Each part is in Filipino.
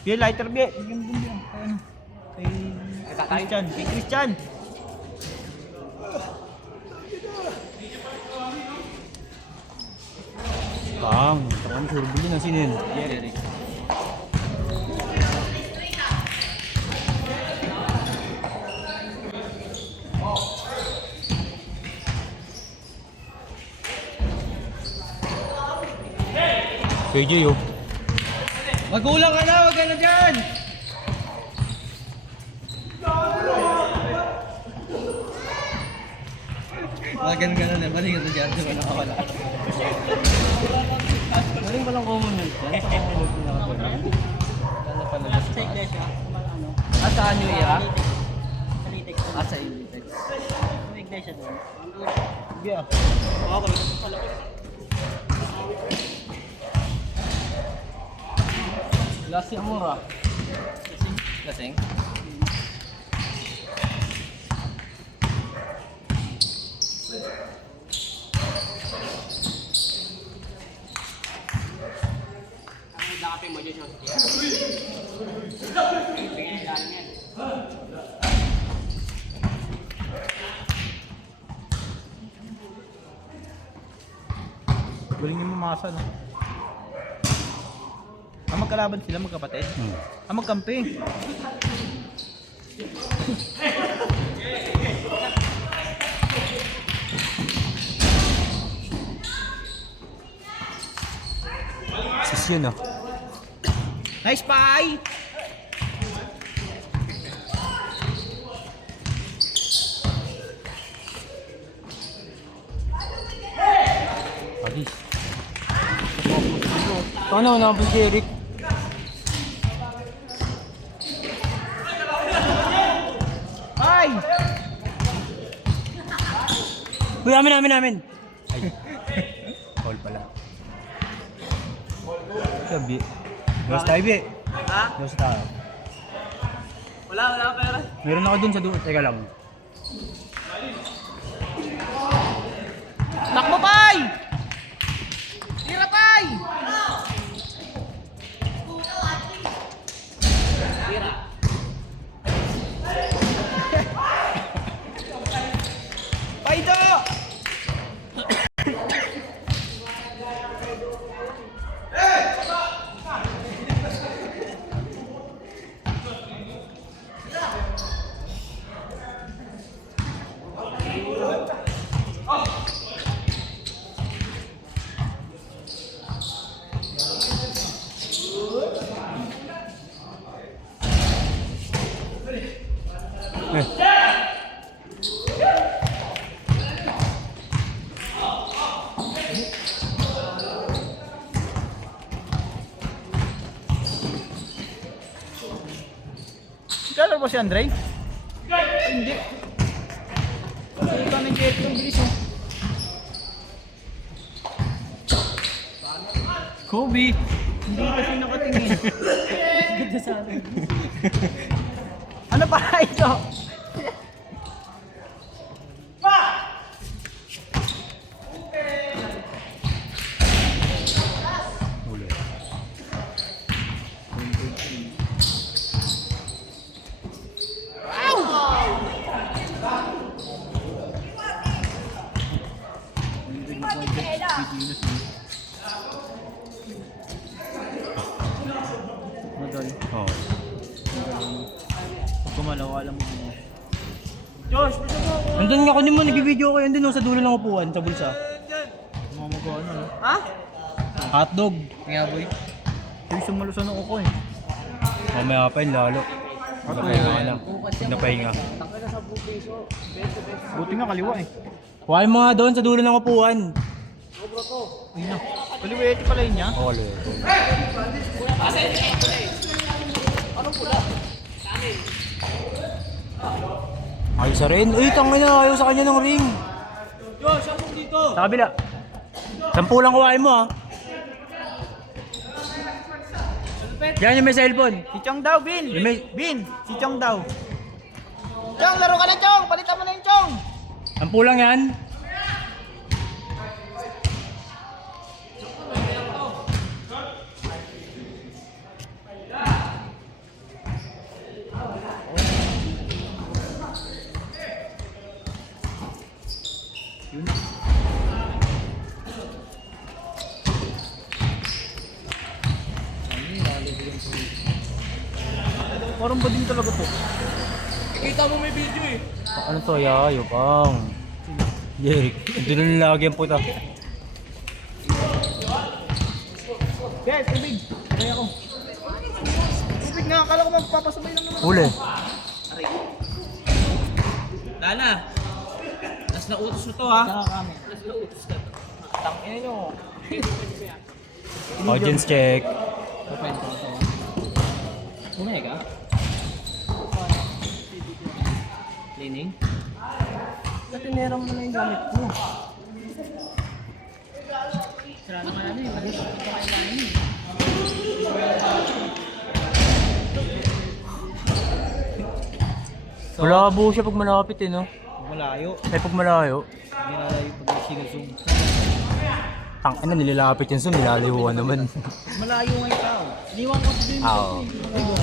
Bigyan lighter, bigyan. Bigyan mo bigyan. Kay Christian. Kay Christian. Bang, takang sure bili na sinin. Jerry. KJ oh. Magulang ka na, wag ka na dyan! Wagan ka na na, balik ka na dyan, di ba nakawala? Galing palang common health yan. Sa common health na nakapala. Kala pala na sa taas. At saan nyo iya? Kalitex. At sa Ilitex. May iglesia doon. Yeah. Lasi Amora. Lasing? Ang dating mo dyan siya. Galing yung mamasa, no? Magkalaban sila, magkapatid? Magkampi. Sis yun oh. Nice pie! Padis. Ano na po si Eric? Ay! Uy, amin. Ay. Call pala. Sabi. Dos tayo, Bi. Ha? Dos tayo. Wala pera. Meron ako dun sa dulo. Teka lang. Takbo, pay! Tira, pay! Pay do! Kala ba si Andre? Ay, hindi. Kasi ikaw ng jet yung bilis oh. Kobe! Hindi kasi nakatingin. Ganda sa akin. Ano pa ito? Ulo. Madali. Oo. Pag kumalaw, alam mo mo. Andun nga kunin mo, nag-video kayo. Andun sa dulo ng upuan, sa bulsa. Mga magawa na. Ha? Hotdog. Nga boy. Yung sumulusan ng uko eh. Mamaya pa yun, lalo. Napahinga ka lang. Napahinga. Buti nga kaliwa eh. Kuhain mo nga doon sa dulo ng upuan. Ayun na. Kaliwete pala yun niya. Oo, lalo. Ayos sa rin. Uy, tangin na. Ayaw sa kanya ng ring. Yo, saan mo dito? Sa kabila. 10 lang kuhain mo ha. Yan yung may cellphone. Si Chong daw, Bin! Yung may... Bin! Si Chong daw. Chong, laro ka na Chong! Palitan mo na yung Chong! 10 lang yan. Parang ba din talaga to? Kita mo may video eh. Ano to, yayo pang. Jeric, hindi na lagi ang puta. Guys, tubig. Kaya ako. Tubig na, akala ko magpapasabay lang naman. Huli. Lala. Nas na utos na to ha. Saka kami. Tangin nyo. Audience check. Bumay ka? Lining? Ba't tinirang mo na yung gamit mo? Sira naman namin. Ito kailangan. Malabo siya pag malapit eh, no? Malayo. Ay, pag malayo. Hindi na layo pag sinusum. Tang, ano, nilalapit yun so, nilalihuan naman. Malayo nga yung tao. Iniwan ko sa din. Oo.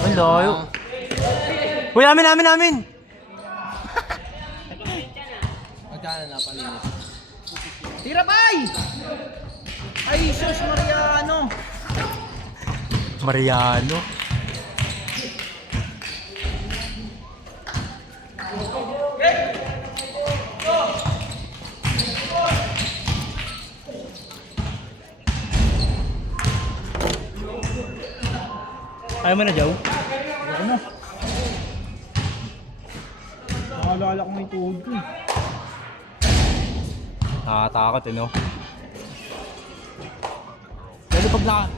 Ang layo. Uy, amin! Magkano na palinis? Tira bay! Ay, sus Mariano! Mariano. Ayaw mo na, Jow? Ako na. Nakalala ko may tuhod ko eh. Nakatakot eh, no?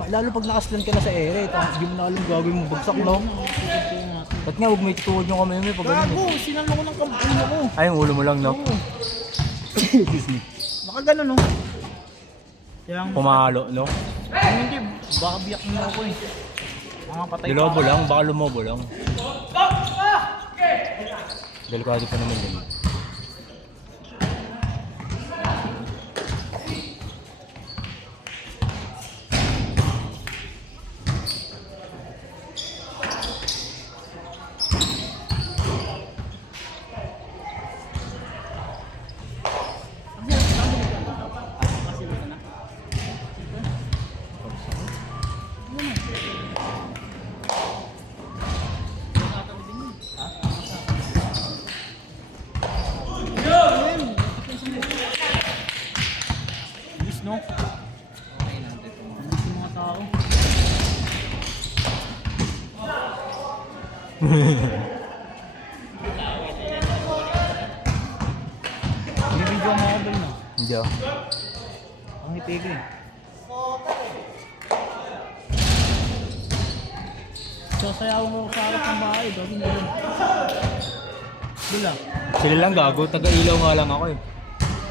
Lalo pag nakaslan ka na sa ere, hindi mo na alam gagawin mo bagsak, no? Ba't nga huwag may tutuhod yung kamay mo pag ganun Gago, eh. sinalo ko ng kampulo ko. Ay, yung ulo mo lang, no? Oo. Baka gano'n, no? Kaya ang Pumalo, no? hindi, baka biyak mo ako eh. Mga patay Dilobo lang, baka lumobo lang. Delikado pa naman yun. Bilis, no? Bilis yung mga tao. Binibidyo mo ako doon, no? Hindi ah. Ang ngiti ko eh. Sasayaw mo sa harap ng bahay, gawin mo doon. Doon lang. Sila lang gago, taga-ilaw nga lang ako eh.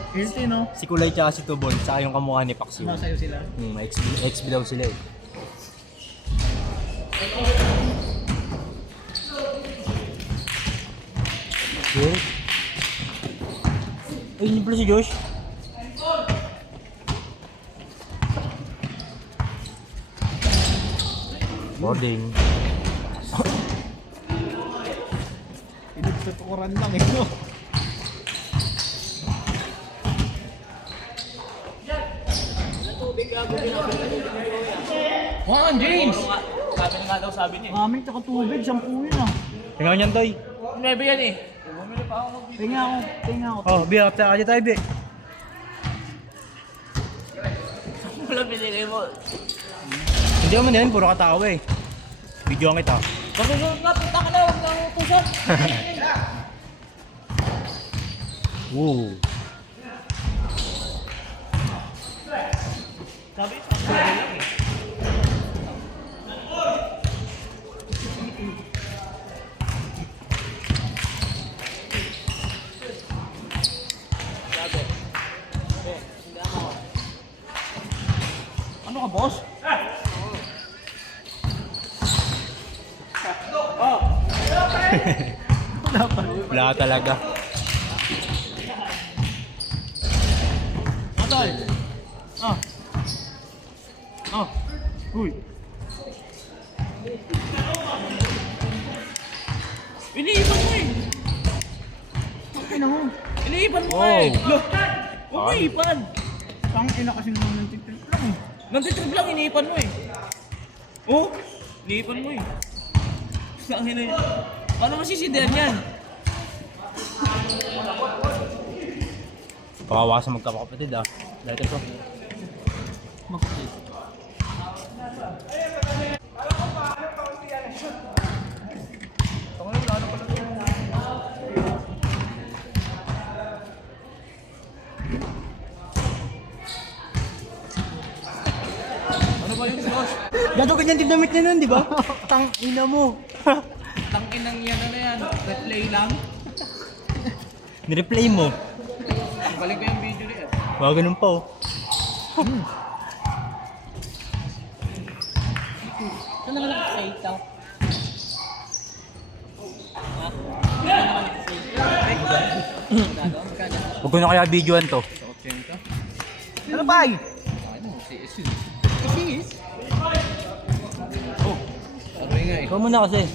Guilty, no? Si Kulay tsaka si Tubol, tsaka yung kamukha ni Paxiu. Sumasayo sila. XB daw sila eh. Jeric? Ay, hindi pala si Josh. Boarding. Pinagtutukuran lang eh, no? Juan, James! Sabi nga daw sabi niya. Maraming taka tubig, 10 yun ah. Tingnan niyan, Toy. 9 yan eh. Tinga ako. Oh, Bi, after aja tayo, Bi. Wala binigay mo. Hindi mo na yan, puro katawa eh. Video kita. Masusunod nga, punta ka na. Huwag na utusan. Woo. Sabi, sabi lang eh. Ano ka, boss? Wala talaga. Matay! Ah! Ah! Uy! Iniipan mo eh. Ay na mo! Iniipan mo Wow. eh. Huwag mo ipan. Tang ina kasi naman ng titrip lang eh. Nagtitrip lang, iniipan mo eh. Oh, iniipan mo eh. Ang ina. Paano masisindihan yan? Kawawa sa magkakapatid ah. Dahil ito. Magkakit. Ano ba yung boss? Gato ganyan din damit niya nun, di ba? Tang ina mo. Tangin ng yan ano yan. Replay lang. Nireplay mo. Balik ko yung video niya. Baka ganun pa oh. Saan na lang sa itaw? Huwag ko na kaya videoan to. Sa 80? Ano pa? Ano? CS yun. CS? Oh. Aroy nga eh. Ikaw muna kasi.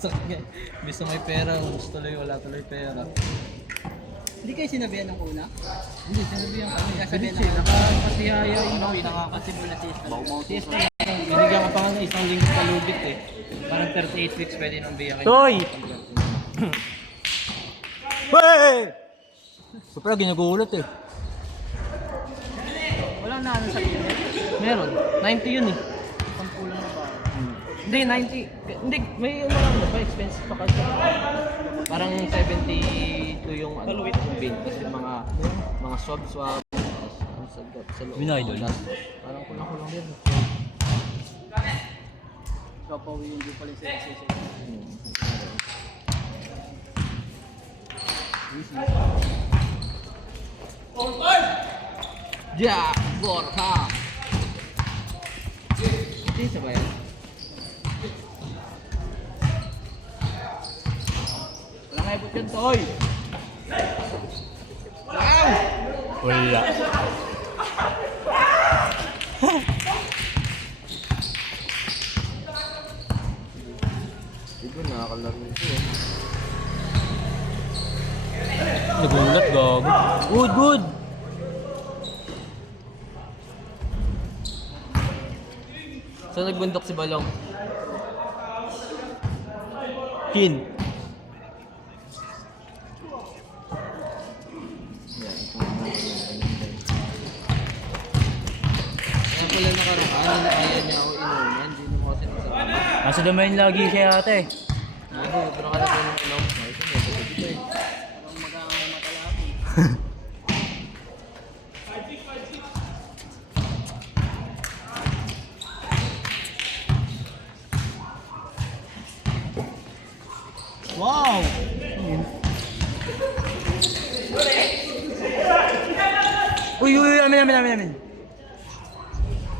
Sakit nga. Bisa may pera, gusto tuloy, wala tuloy pera. Hindi kayo sinabihan ng una? Hindi, sinabihan kami. Sabihan Kasi nakakasihaya yung Nakakasimula si Siesta. Binigyan ko pa nga ng isang linggo palugit eh. Parang 38 weeks pwede nang biyakin. Toy! Hey! Super ginagulot eh. Walang na ano sa kanya. Meron. 90 yun eh. Pangkulang na ba? Hindi, 90. Hindi, may ano lang pa, expensive pa kasi. Parang 72 yung ano, yung bill. Kasi mga swab, sa loob. Binidol. Parang kulang-kulang din. Kapawi hindi pala sa SSS. Jack Borja! Hindi sa bayan. Wala nga ibot yan, Toy! Wala. Ito, nakakalaro ito eh. Nagulat gago. Good, good. Saan nagbundok si Balong? Kin. Kaya pala nakaraan, na kaya niya ako inuman. Hindi mo kasi nasabi. Nasa domain lagi siya ate. Ako, pero ka lang ng inom. Ay, ito, may sabi dito eh. Parang magkakamatalabi. Wow! Uy, uy, uy, amin.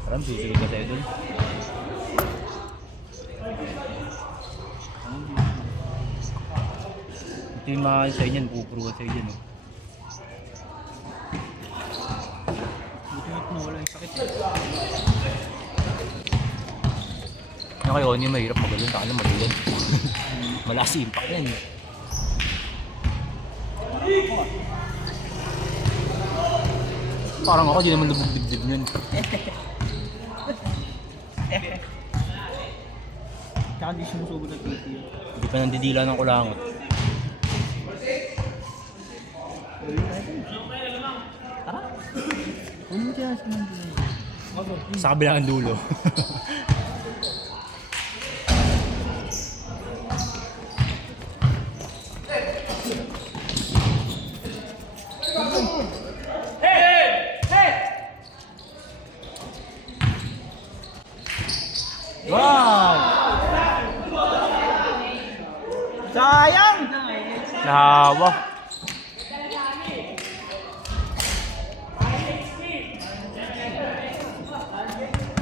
Parang susunod ka tayo dun. Ito yung mga sa inyan, pupuruan sa inyan. Oh. Buti na wala yung sakit eh. Ano kayo, ano yung mahirap magalun, taka lang magalun. Malakas yung impact yan eh. Parang ako, di naman lubog dibdib yun. Tsaka di sumusubo ng titi. Hindi pa nandidila ng kulangot. Ano mo kaya sa mga Sa kabilang dulo. Wow! Sayang! Nahawa.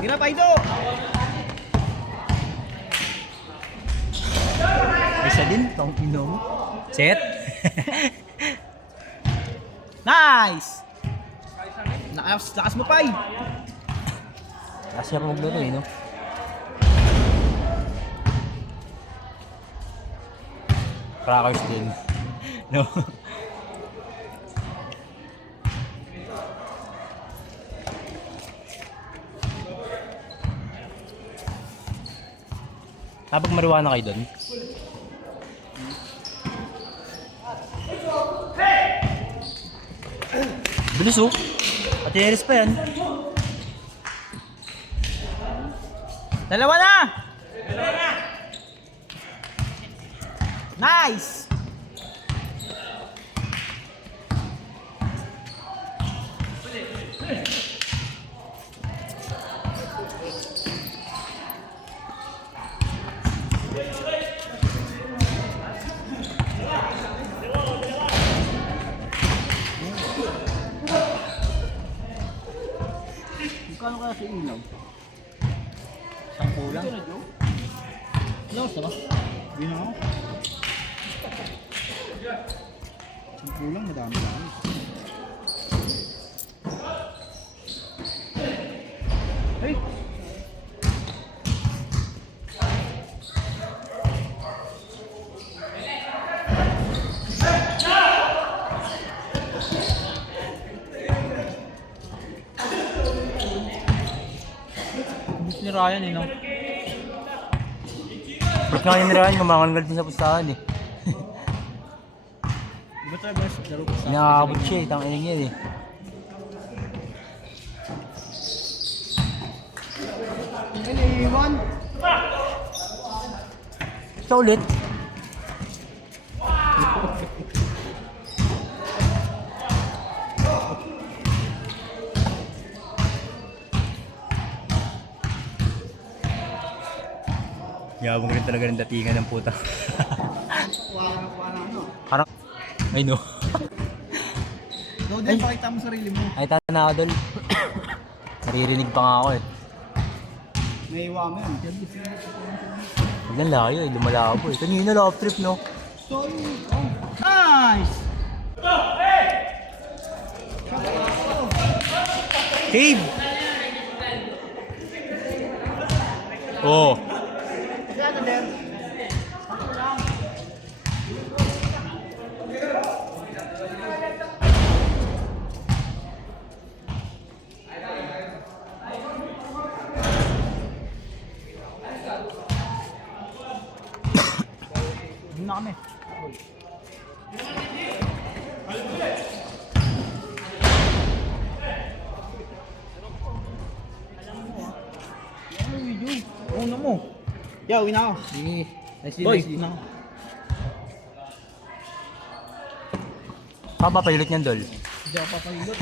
Hirap ay ito! Isa din, tong inom. Set. Nice! Lakas mo pa eh! Kasi ako maglaro eh, no? Crackers din. No? Habang marijuana kayo doon? Bilis oh. Atineris pa yan. Dalawa na! Nice! Magkano kaya sa ilaw? 10 lang. Ilaw sa ba? Yun ako. 10 lang, madami-dami. Hey! Gusto ni Ryan eh, no? Ba't nga yung nirahan, kumangal din sa pustahan eh. Di ba tayo ba laro ko sa... Nakakabot siya eh, tangin niya eh. Iwan! Ito ulit. Yabang rin talaga ng datingan ng puta. Parang... Ay no. Go din, pakita mo sarili mo. Ay tata na ako dol. Naririnig pa nga ako eh. May iwa mo yan. Biglang layo eh, lumalabo eh. Kanina love trip no? Nice! Cave! Oh! Ano din? Hindi na kami. Ano video? Una mo. Yo, uwi na ako. Sige. Nice Boy, nice. na. Papapayulot niyan dol. Hindi ako papahilot.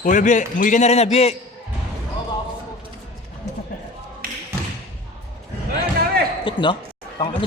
Uy, Abi! Umuwi ka na rin, Abi! Kut na? Tang ano?